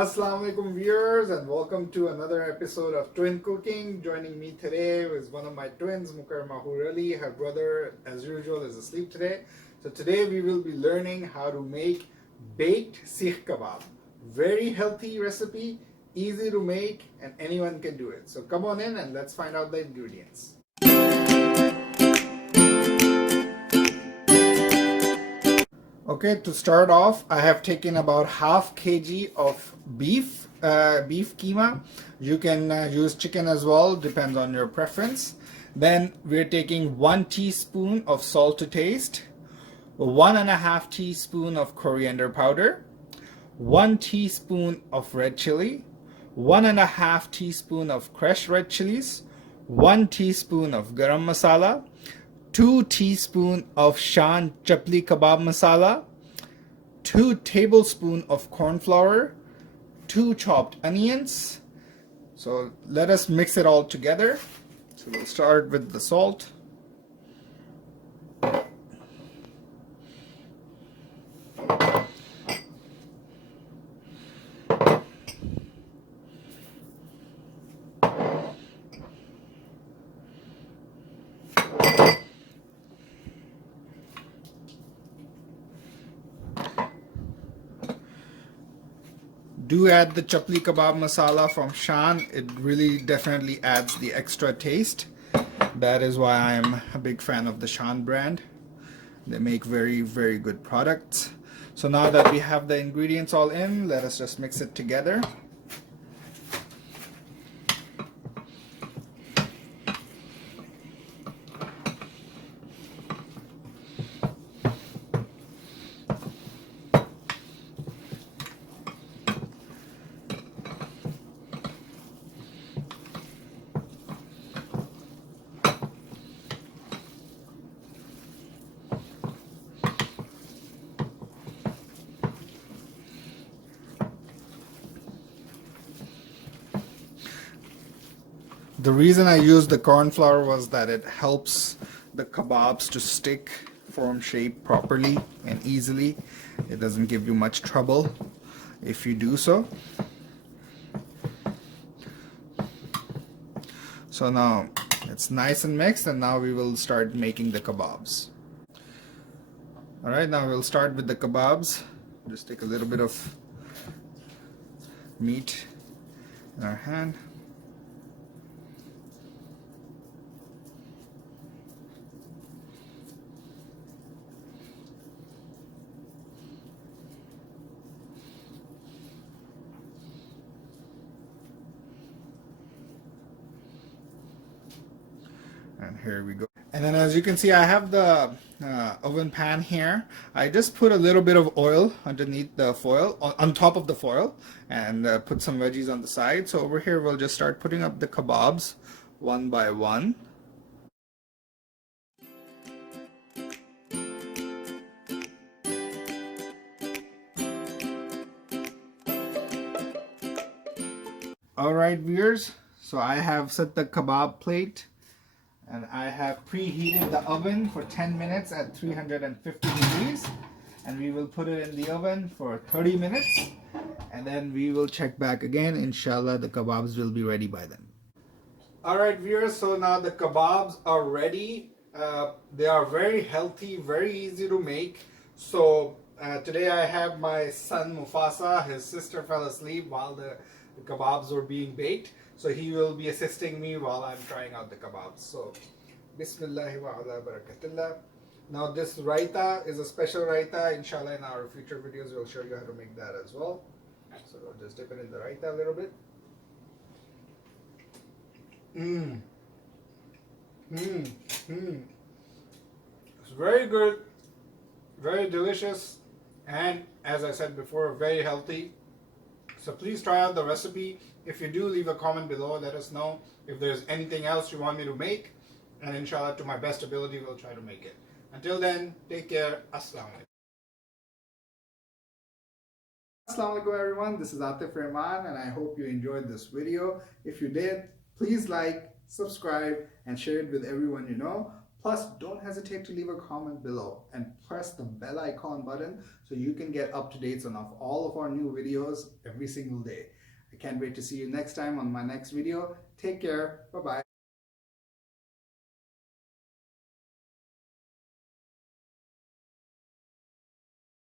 Assalamu alaikum viewers, and welcome to another episode of Twin Cooking. Joining me today is one of my twins, Mukarrama Hurali. Her brother, as usual, is asleep today. So today we will be learning how to make baked Seekh Kabab. Very healthy recipe, easy to make, and anyone can do it. So come on in and let's find out the ingredients. Okay, to start off, I have taken about half kg of beef keema. You can use chicken as well, depends on your preference. Then we're taking 1 teaspoon of salt to taste, 1.5 teaspoon of coriander powder, 1 teaspoon of red chili, 1.5 teaspoon of crushed red chilies, 1 teaspoon of garam masala, 2 teaspoon of Shan Chapli Kabab masala, 2 tablespoon of corn flour, 2 chopped onions. So let us mix it all together. So we'll start with the salt. Do add the Chapli Kabab masala from Shan. It really definitely adds the extra taste. That is why I'm a big fan of the Shan brand. They make very, very good products. So now that we have the ingredients all in, let us just mix it together. The reason I used the corn flour was that it helps the kebabs to stick, form shape properly and easily. It doesn't give you much trouble if you do so. So now it's nice and mixed, and now we will start making the kebabs. Alright, now we'll start with the kebabs. Just take a little bit of meat in our hand. And here we go. And then as you can see, I have the oven pan here. I just put a little bit of oil underneath the foil, on top of the foil, and put some veggies on the side. So over here we'll just start putting up the kebabs one by one. Alright viewers, so I have set the kebab plate. And I have preheated the oven for 10 minutes at 350 degrees. And we will put it in the oven for 30 minutes. And then we will check back again. Inshallah, the kebabs will be ready by then. Alright viewers, so now the kebabs are ready. They are very healthy, very easy to make. So today I have my son Mufasa. His sister fell asleep while the kebabs were being baked. So he will be assisting me while I'm trying out the kebabs. So, Bismillah wa ala barakatillah. Now this raita is a special raita. Inshallah, in our future videos, we'll show you how to make that as well. So we'll just dip it in the raita a little bit. It's very good, very delicious, and as I said before, very healthy. So please try out the recipe. If you do, leave a comment below. Let us know if there's anything else you want me to make. And inshallah, to my best ability, we'll try to make it. Until then, take care. Assalamu alaikum. Assalamu alaikum everyone. This is Atif Rahman, and I hope you enjoyed this video. If you did, please like, subscribe, and share it with everyone you know. Plus, don't hesitate to leave a comment below and press the bell icon button so you can get up to date on all of our new videos every single day. I can't wait to see you next time on my next video. Take care. Bye-bye.